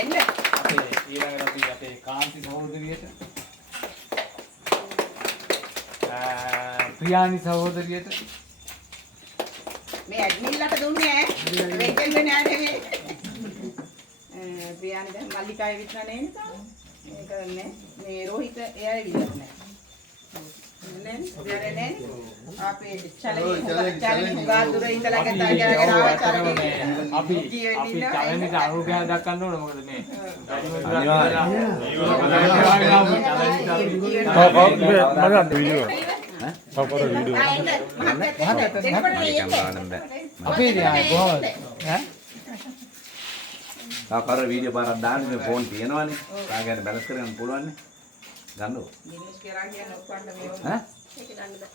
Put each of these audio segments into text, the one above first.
එන්න. අපේ ඊළඟට අපි අපේ කාන්ති සහෝදරියට ප්‍රියානි සහෝදරියට මේ ඇඩ්මින්ලට දුන්නේ ඈ. වෙන්කෙන්නේ නෑ නෙමෙයි. ප්‍රියානි දැන් මල්ලිකායි විතර නේ නිසා. මේක මේ රෝහිත එයායි විතර නෑ. නේ ප්‍රියානේ අපේ චැලෙන්ජ් ගාදුර ඉඳලා ගෙතගෙන අපි චැලෙන්ජ් අනුග්‍රහ දක්වන්න ඕන මොකද මේ අර වීඩියෝ පාරක් දාන්න මේ ෆෝන් තියෙනවනේ. කාගෙන් බැලන්ස් කරගන්න පුළුවන් නේ. ගන්නකො. දිනේෂ් කරා කියන ඔක්කොන්ට මේ ඈ? ඒක ගන්න බෑ.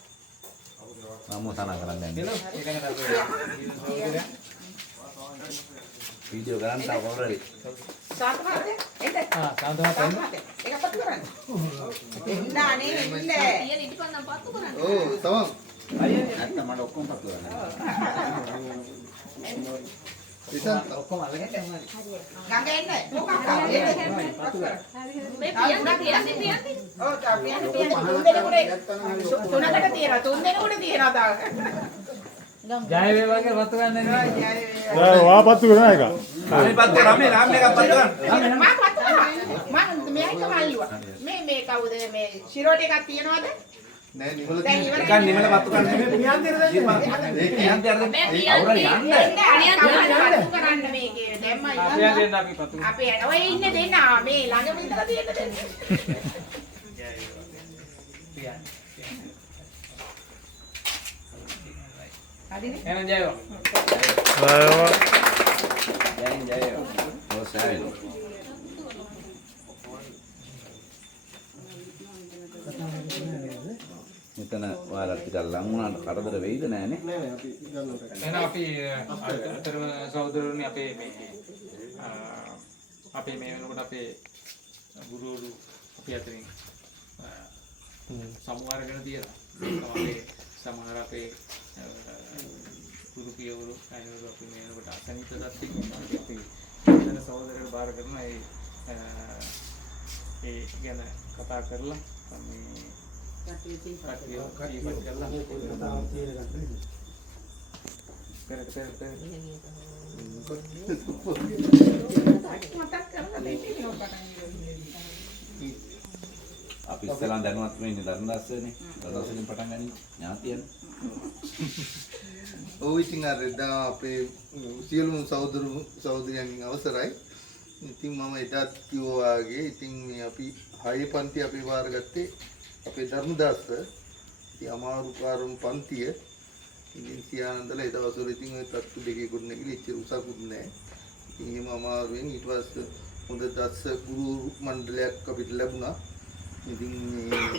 මම තන කරන්නේ වීඩියෝ ගන්න තා කොරරි. සාතමහතේ එන්න. සාතමහතේ. ඒක පත්තු කරන්න. එන්න අනේ එන්න. ඊයේ ඉටිපන්නම් පත්තු කරන්න. ඔව් තමන්. නැත්නම් මට ඔක්කොම පත්තු කරන්න. ඉතින් ඔක්කොම අල්ලගෙන තමයි. ගඟ එන්න. මොකක් කරන්නේ? පත්තු කරන්න. මේ පියන්නේ. ඔව් තා පියන්නේ තුන් දෙනෙකුට තියෙනවා තා. ජය වේවා කියලා පත්තු ගන්න නේ. වා පත්තු කරන එක. අපි පත්තු රාමේ රාම එකක් පත්තු කරන්න. මම මේක මල්ලුවා. මේ කවුද මේ ශිරෝට එකක් තියනවද? නෑ නිවල එකක් නිමල පත්තු කරන්න නෙමෙයි පියන්තිර දෙන්නේ. ඒ පියන්තිර දෙන්නේ. අවුර යන්න. පත්තු කරන්න මේකේ දැම්මයි. පියන්තිරෙන් අපි පත්තු කරමු. අපි ඔය ඉන්නේ දෙන්න මේ ළඟම ඉඳලා තියෙන්න දෙන්න. හරිනේ. එහෙනම් ජය වේවා. ජය. ඔය සෑහෙන. මෙතන ඔයාලට ටිකක් ලං වුණාට කරදර වෙයිද නෑනේ? නෑ අපි ගන්නකොට. එහෙනම් අපි අතරම සහෝදරයෝනි අපේ මේ වෙනකොට අපේ ගුරුවරු අපි අතරින් සමුහරගෙන තියෙනවා. අපේ සමහර අපේ ගුරු පියවරු අයවරු අපි මේ වෙනකොට අසනීප තත්ත්වයක අපි වෙන සහෝදරයෝ බාර කරනවා. ඒ ගැන කතා කරලා මේ කට්ටිය කරලා අපි ඉස්සෙල්ලා දැනුවත් වෙන්නේ දරණදාසනේ. දරණදාසෙන් පටන් ගනිමු. ඥාතියන්. ඔව් ඉතින් අර එදා අපේ සියලුම සහෝදරයන්ගෙන් අවසරයි. ඉතින් මම එදාත් කිව්වා වගේ ඉතින් මේ අපි 6 පන්ති අපි වාරගත්තේ අපේ ධර්මදාස ඉතින් අමාරුකාරම් පන්තිය ඉතින් සියානන්දලා ඒ දවස්වල ඉතින් ඔය තත්තු දෙකේකුත් නැගිලි ඉච්ච උසකුත් නැහැ. ඉතින් එහෙම අමාරුවෙන් ඊට පස්සේ හොඳ දස්ස ගුරු මණ්ඩලයක් අපිට ලැබුණා. ඉතින් මේ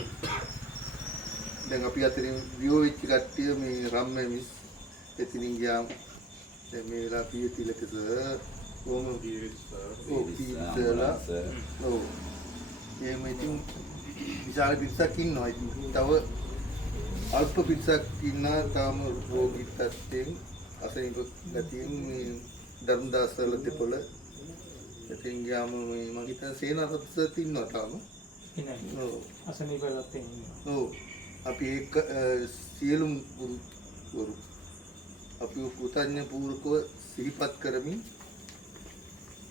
දැන් අපි අතරින් වියෝ වෙච්ච කට්ටිය මේ රම්මේ මිස් එතනින් ගියාම දැන් මේ වෙලාව පිය තිලක සර් කොහොම පියවිලා ඔව් එහෙම ඉතින් විශාල පිරිසක් ඉන්නවා. ඉතින් තව අල්ප පිරිසක් ඉන්නා තාම රෝගී තත්ත්වයෙන් අසනීප ගතියෙන් මේ ධර්මදාසවල දෙපොළ එතෙන් ගියාම මේ මම හිතන සේනාරත්සත් ඉන්නවා තාම. ඔව් අසනීපලත් ඉන්නවා. ඔව් අපි ඒක සියලුම ගුරු අපි කෘතඥ පූර්වකව සිහිපත් කරමින්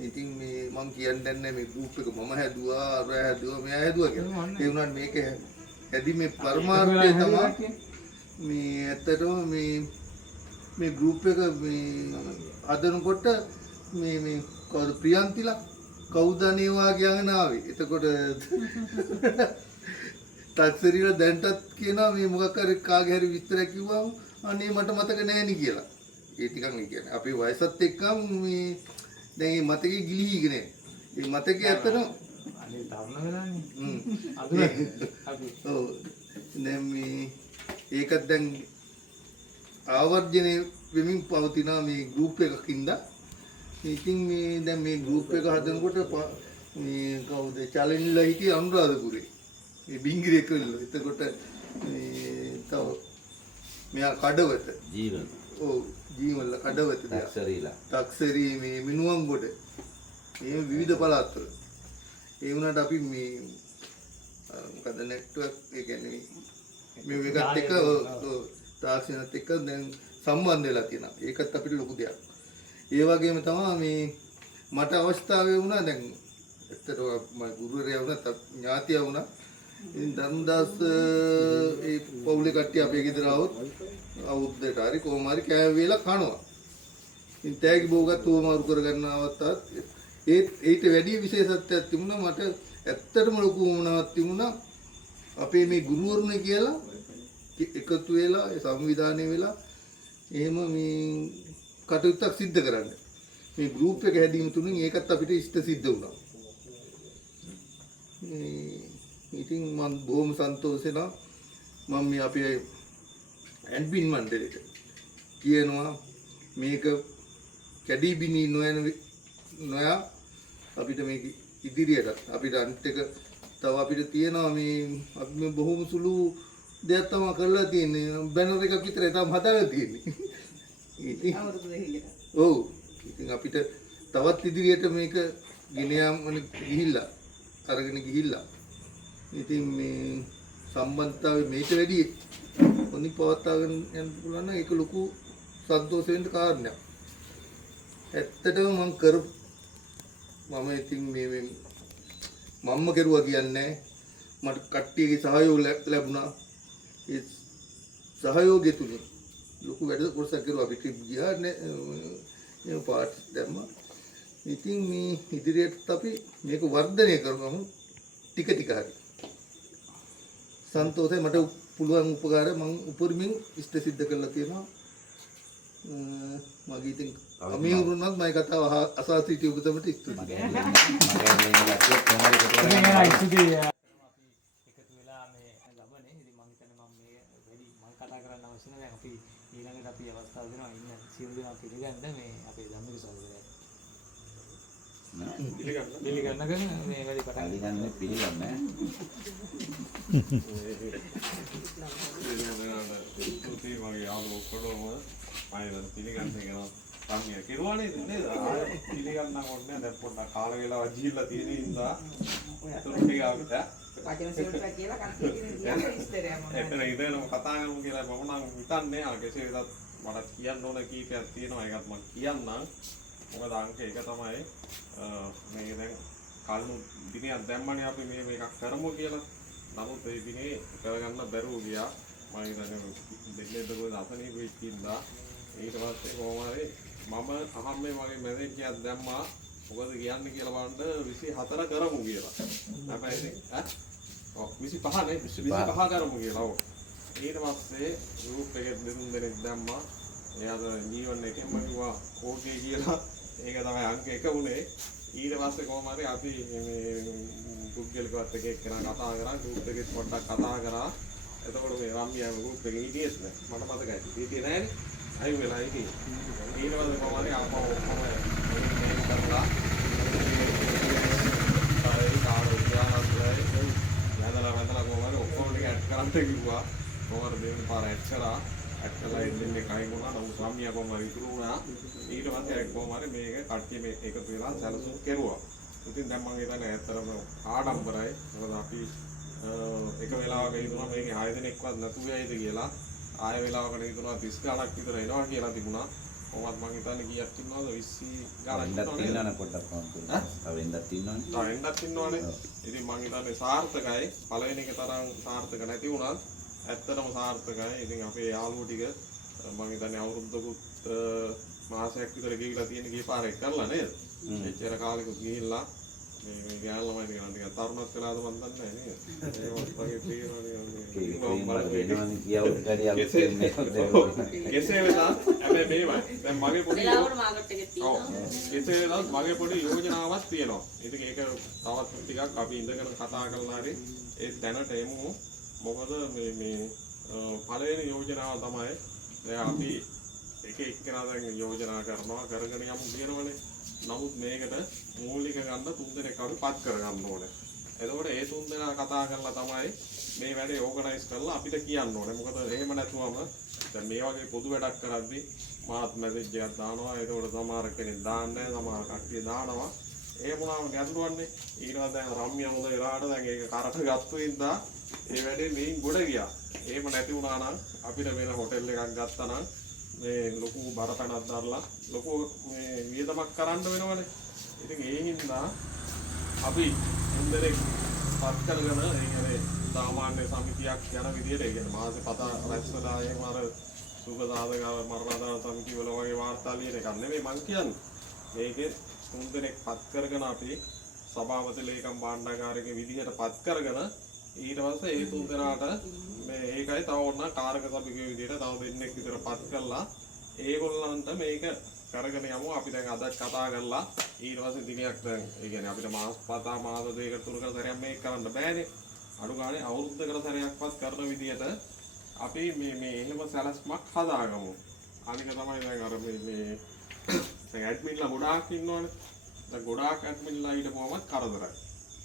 ඉතින් මේ මම කියන්නේ නැහැ මේ ගෲප් එක මම හැදුවා අර හැදුවා මෙයා හැදුවා කියලා. ඒ වුණාට මේක හැදීමේ පරමාර්ථය තමයි මේ ඇත්තටම මේ ගෲප් එක මේ හදනකොට මේ කවුද ප්‍රියන්තිලා කවුද අනේවා කියගෙන ආවේ. එතකොට තාක්ෂරීලා දැන්ටත් කියනවා මේ මොකක් හරි කාගේ හරි විස්තරයක් කිව්වම අනේ මට මතක නැහැ නේ කියලා. ඒ ටිකක් මේ කියන්නේ අපේ වයසත් එක්කම මේ දැන් මේ මතකෙ ගිලිහිගෙන ඒ මතකේ ඇත්තටම අනේ තරුණ වෙලානේ. අද අපි ඔව් දැන් මේ ඒකත් දැන් ආවර්ජනය වෙමින් පවතින මේ ගෲප් එකකින්ද ඉතින් මේ දැන් මේ ගෲප් එක හදනකොට මේ කවුද චැලෙන්ජ්ලා හිටිය අනුරාධපුරේ මේ බින්ගිරේ කළා. එතකොට මේ තව මෙයා කඩවත ජීවන. ඔව් ජීවල කඩවත තාක්ෂරීලා. තාක්ෂරී මේ මිනුවන්ගොඩ මේ විවිධ පළාත්වල. ඒ වුණාට අපි මේ මොකද නෙට්වර්ක් ඒ කියන්නේ මේ එකත් එක්ක තාක්ෂණත් එක්ක දැන් සම්බන්ධ වෙලා තියෙනවා. ඒකත් අපිට ලොකු දෙයක්. ඒ වගේම තමයි මේ මට අවස්ථාවේ වුණා දැන් ඇත්තටම මම ගුරුවරයා වුණා ඥාතියා වුණා. ඉතින් ධර්මදාස් ඒ පවුලේ කට්ටිය අපේ ගෙදර આવොත් අවුරුද්දට හරි කොහොම හරි කෑම වේලා කනවා. ඉතින් තෑගි බෝගත් උවමාරු කරගන්න આવත්තත් ඒට වැඩි විශේෂත්වයක් තිබුණා මට ඇත්තටම ලොකු වුණාවක් තිබුණා අපේ මේ ගුරුවරුනේ කියලා එකතු වෙලා ඒ සංවිධානය වෙලා එහෙම මේ කටයුත්තක් සිද්ධ කරන්න. මේ ගෲප් එක හැදීම තුලින් ඒකත් අපිට ඉෂ්ට සිද්ධ වුණා. ඉතින් මම බොහොම සන්තෝෂ වෙනවා මම මේ අපේ ඇඩ්මින් මණ්ඩලයට කියනවා මේක කැඩී බිනී නොයා අපිට මේක ඉදිරියට අපිට අනිත් එක තව අපිට තියෙනවා මේ අපි මේ බොහොම සුළු දෙයක් තමයි කරලා තියෙන්නේ බැනර් එකක් විතරයි තාම හදාලා තියෙන්නේ. ඉතින් අවුරුදු දෙකකට. ඔව්. ඉතින් අපිට තවත් ඉදිරියට මේක ගෙන යාම ගිහිල්ලා අරගෙන ගිහිල්ලා ඉතින් මේ සම්බන්ධතාවය මේට වැඩි හොඳින් පවත්වාගෙන යන්න පුළුවන් නම් ඒක ලොකු සතුටු වෙන්න කාරණයක්. ඇත්තටම මම ඉතින් මේ මම්ම කෙරුවා කියන්නේ මට කට්ටියගේ සහයෝගය ලැබුණා. ඒ සහයෝගය තුලින් ලොකු වැඩ කොටසක් කරුවා අපි ට්‍රිප් ගියා නේ පාට් දැම්මා. ඉතින් මේ ඉදිරියට අපි මේක වර්ධනය කරගමු ටික ටික හරි. සන්තෝෂයි මට පුළුවන් උපකාර මම උපරිමෙන් ඉෂ්ට සිද්ධ කරලා තියෙනවා. මගේ ඉතින් අමීරුණත් මම කතාව අසා සිටි ඔබතුමට ස්තුතියි. එකතු වෙලා මේ ලබන්නේ. ඉතින් මම හිතන්නේ මම මේ වැඩි මම කතා කරන්න අවශ්‍ය නැහැ. අපි ඊළඟට අපි අවස්ථාව දෙනවා ඉන්න සියලු දෙනා පිළිගන්න මේ අපේ ධම්මික සහෝදරයා. පිළිගන්න මේ වැඩි පටන් පිළිගන්නේ පිළිගන්නේ ස්තුතියි මගේ යාළුවෝ ඔක්කොම මම පිළිගන්න එක සම්මිය කෙරුවානේ නේද? පිළිගන්න ඕනේ දැන් පොඩ්ඩක් කාල වේලාවක් ගිහිල්ලා තියෙන ඉඳලා තුරු ටික අපිට වචන සිවුරට කියලා කට්ටිය කියන්නේ ඉස්තරයම. එතන ඉඳන්ම කතා කරමු කියලා මම නම් හිතන්නේ කෙසේ වෙතත් මට කියන්න ඕන කීපයක් තියෙනවා ඒකත් මම කියන්නම්. මොකද අංක එක තමයි මේක දැන් කල්ු දිනයක් දැම්මනේ අපි මේක කරමු කියලා. නමුත් ඒ දිනේ කරගන්න බැරුව ගියා. මම හිතන්නේ දෙන්නේ දකෝ අසනීප වෙච්ච ඉඳලා ඊට පස්සේ කොහොම හරි මම අහම්මේ වගේ මැසේජ් එකක් දැම්මා. මොකද කියන්නේ කියලා බලන්න 24 කරමු කියලා. හැබැයි ඉතින් 25 නේ 25 කරමු කියලා. ඔව්. ඊට පස්සේ ගෲප් එකේ දෙන්නෙක් දැම්මා. එයාද ජීවන එකෙන්ම කිව්වා ඕකේ කියලා. ඒක තමයි අංක 1 උනේ. ඊට පස්සේ කොහොම හරි අපි මේ පුද්ගලිකවත් එක කතා කරා ගෲප් එකේ පොඩ්ඩක් කතා කරා. එතකොට මේ රම්මියා ගෲප් එකේ හිටියෙත් නෑ. මට මතකයි. හිටියේ නෑනේ. අයියෝ වෙලා හිටියේ. ඊට පස්සේ කොහොම හරි ආපහු ඔක්කොම මේ කරලා ආයේ කාරෝ ගියානස්ලයි. නැදලා කොහොම හරි ඔක්කොම ටික ඇඩ් කරන්න කිව්වා. කොහොම හරි දෙවෙනි පාර ඇඩ් කරා. ඇඩ් කළා එන්නේ කයි වුණා. නමුත් රම්මියා කොහොම හරි ඉතුරු වුණා. ඊට පස්සේ කොහොම හරි මේක කට්ටිය මේ එකතු වෙලා සැලසුම් කෙරුවා. ඉතින් දැන් මම හිතන්නේ ඇත්තටම ආඩම්බරයි. මොකද අපි එක වෙලාවක හිතුණා මේකේ 6 දිනක්වත් නැතු වෙයිද කියලා. ආය වෙලාවකට හිතුණා 30 ගණක් විතර එනවා කියලා තිබුණා. කොහොමද මම හිතන්නේ කීයක් ඉන්නවද 20 ගණක් ඉන්නවනේ පොඩ්ඩක් වන්දු. තව එන්නත් ඉන්නවනේ. තව එන්නත් ඉන්නවනේ. ඉතින් මම හිතන්නේ සාර්ථකයි. පළවෙනි එක තරම් සාර්ථක නැති වුණත් ඇත්තටම සාර්ථකයි. ඉතින් අපේ යාළුවෝ ටික මම හිතන්නේ අවුරුද්දකුත් මාසයක් විතර ගිහිල්ලා තියෙන ගිය පාරේ කරලා නේද? එච්චර කාලෙකුත් ගිහිල්ලා මේ ගෑනු ළමයි ටික නිකන් තරුණත් වෙලාද මන් දන්නේ නැහැ නේද? ඒවත් වගේ කෙසේ වෙතත් හැබැයි මේවයි. දැන් මගේ පොඩි කෙසේ වෙතත් මගේ පොඩි යෝජනාවක් තියෙනවා. ඉතින් ඒක තවත් ටිකක් අපි ඉඳගෙන කතා කරලා හරි ඒ දැනට එමු. මොකද මේ පළවෙනි යෝජනාව තමයි දැන් අපි එක එක්කෙනා දැන් යෝජනා කරනවා කරගෙන යමු කියනවනේ. නමුත් මේකට මූලික ගන්න 3 දෙනෙක් අපි පත් කරගන්න ඕනේ. එතකොට ඒ 3 දෙනා කතා කරලා තමයි මේ වැඩේ ඕගනයිස් කරලා අපිට කියන්න ඕනේ. මොකද එහෙම නැතුවම දැන් මේ වගේ පොදු වැඩක් කරද්දී මාත් මැසේජ් එකක් දානවා. එතකොට සමහර කෙනෙක් දාන්නේ නැහැ. සමහර කට්ටිය දානවා. ඒ මොනවාම ගැටලුවන්නේ. ඊළඟ දැන් රම්මිය හොඳ වෙලාවට දැන් ඒක කරට ගත්තු ඉඳා ඒ වැඩේ මේන් ගොඩ ගියා. එහෙම නැති වුණා නම් අපිට වෙන හොටෙල් එකක් ගත්තා නම් මේ ලොකු බරපැනක් දාලා ලොකු මේ වියදමක් කරන්න වෙනවනේ. ඉතින් ඒ හින්දා අපි මුන්දරේ පත් කරගෙන ඒ කියන්නේ සාමාන්‍ය සමිතියක් යන විදිහට ඒ කියන්නේ මාසේ පතා රැස් වෙලා එහෙම අර සුබ සාධක මරණාදාන සමිතිය වල වගේ වාර්තා ලියන එකක් නෙමෙයි මං කියන්නේ. මේකේ මුන්දරේ පත් කරගෙන අපි සභාපති ලේකම් භාණ්ඩාගාරික විදිහට පත් කරගෙන ඊට පස්සේ ඒ තුන් දෙනාට මේ ඒකයි තව ඕන කාර්ක සභිකයෝ විදිහට තව දෙන්නෙක් විතර පත් කරලා ඒගොල්ලන්ට මේක කරගෙන යමු. අපි දැන් අද කතා කරලා ඊට පස්සේ දිනයක් දැන් ඒ කියන්නේ අපිට මාස පතා මාස දෙකකට තුනකට සැරයක් මේක කරන්න බෑනේ. අඩු ගානේ අවුරුද්දකට සැරයක්වත් කරන විදිහට අපි මේ එහෙම සැලැස්මක් හදාගමු. අනික තමයි දැන් අර මේ දැන් ඇඩ්මින්ලා ගොඩාක් ඉන්නවනේ. දැන් ගොඩාක් ඇඩ්මින්ලා ඊට කොහොමද කරදරයි.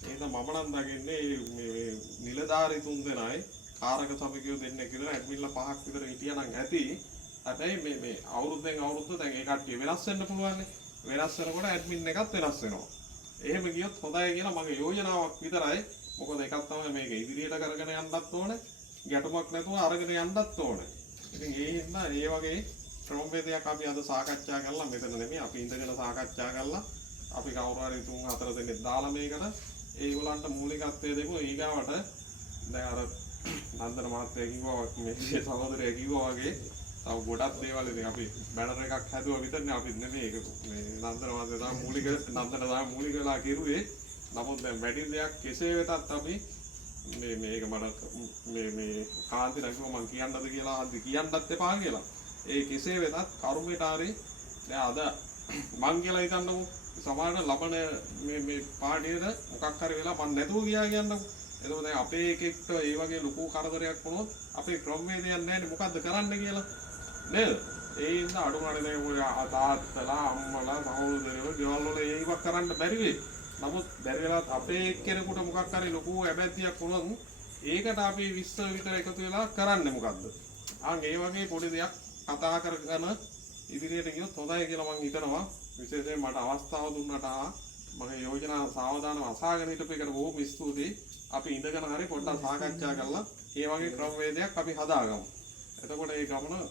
එහෙනම් මම නම් දකින්නේ මේ නිලධාරී තුන් දෙනයි කාරක සභිකයෝ දෙන්නෙක් විතර ඇඩ්මින්ලා පහක් විතර හිටියනම් ඇති. හැබැයි මේ අවුරුද්දෙන් අවුරුද්ද දැන් ඒ කට්ටිය වෙනස් වෙන්න පුළුවන්. වෙනස් වෙනකොට ඇඩ්මින් එකත් වෙනස් වෙනවා. එහෙම ගියොත් හොඳයි කියලා මගේ යෝජනාවක් විතරයි. මොකද එකක් තමයි මේක ඉදිරියට කරගෙන යන්නත් ඕනේ. ගැටුමක් නැතුව අරගෙන යන්නත් ඕනේ. ඉතින් ඒ හින්දා මේ වගේ ක්‍රමවේදයක් අපි අද සාකච්ඡා කරලා මෙතන නෙමෙයි අපි ඉඳගෙන සාකච්ඡා කරලා අපි කවුරු හරි 3-4 දෙනෙක් දාලා මේකට ඒගොල්ලන්ට මූලිකත්වය දෙමු. ඊගාවට දැන් අර නන්දන මහත්තයා කිව්වා මේ සහෝදරයා කිව්වා වගේ තව ගොඩක් දේවල් ඉතින් අපි බැනර් එකක් හැදුවා විතරනේ අපි නෙමෙයි ඒක මේ නන්දන මහත්තයා තමයි මූලික වෙලා කිරුවේ. නමුත් දැන් වැඩි දෙයක් කෙසේ වෙතත් අපි මේක මට මේ කාන්ති නැගුව මම කියන්නද කියලා අද කියන්නත් එපා කියලා. ඒ කෙසේ වෙතත් කර්මයට හරි දැන් අද මං කියලා හිතන්නකෝ සමහරවිට ලබන මේ පාඩියේද මොකක් හරි වෙලා මම නැතුව ගියා කියන්නකෝ. එතකොට දැන් අපේ එකෙක්ට ඒ වගේ ලොකු කරදරයක් වුණොත් අපේ ක්‍රමවේදයක් නැහැ නේ මොකද්ද කරන්න කියලා. නේද? ඒ ඉන්න අඩුමඩ දැන් ඔය තාත්තලා අම්මලා සහෝදරයෝ ගෙවල් වල ඒව කරන්න බැරි වෙයි. නමුත් බැරි වෙලාවත් අපේ එක්කෙනෙකුට මොකක් හරි ලොකු ඇබැද්දියක් වුණොත් ඒකට අපි 20 විතර එකතු වෙලා කරන්නේ මොකද්ද? ඒ වගේ පොඩි දෙයක් කතා කරගෙන ඉදිරියට ගියොත් හොඳයි කියලා මම හිතනවා. විශේෂයෙන් මට අවස්ථාව දුන්නට මගේ යෝජනා සාවධානව අසාගෙන හිටපු එකට බොහොම ස්තුතියි. අපි ඉඳගෙන හරි පොඩ්ඩක් සාකච්ඡා කරලා ඒ වගේ ක්‍රමවේදයක් අපි හදාගමු. එතකොට ඒ ගමන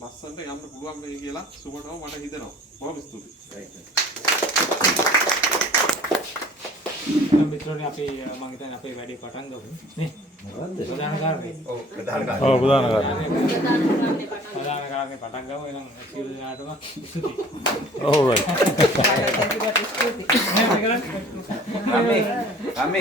ලස්සනට යන්න පුළුවන් වෙයි කියලා සුබටම මට හිතෙනවා. බොහොම ස්තුතියි. මිත්‍රෝනේ අපි මම හිතන්නේ අපේ වැඩේ පටන් ගමු නේ. මොකද්ද? ප්‍රධාන කාරණේ. ඔව් ප්‍රධාන කාරණේ. ප්‍රධාන කාරණේ පටන් ගමු. එහෙනම් සියලු දෙනාටම ස්තුතියි. ඔව් right. ස්තුතියි. අපි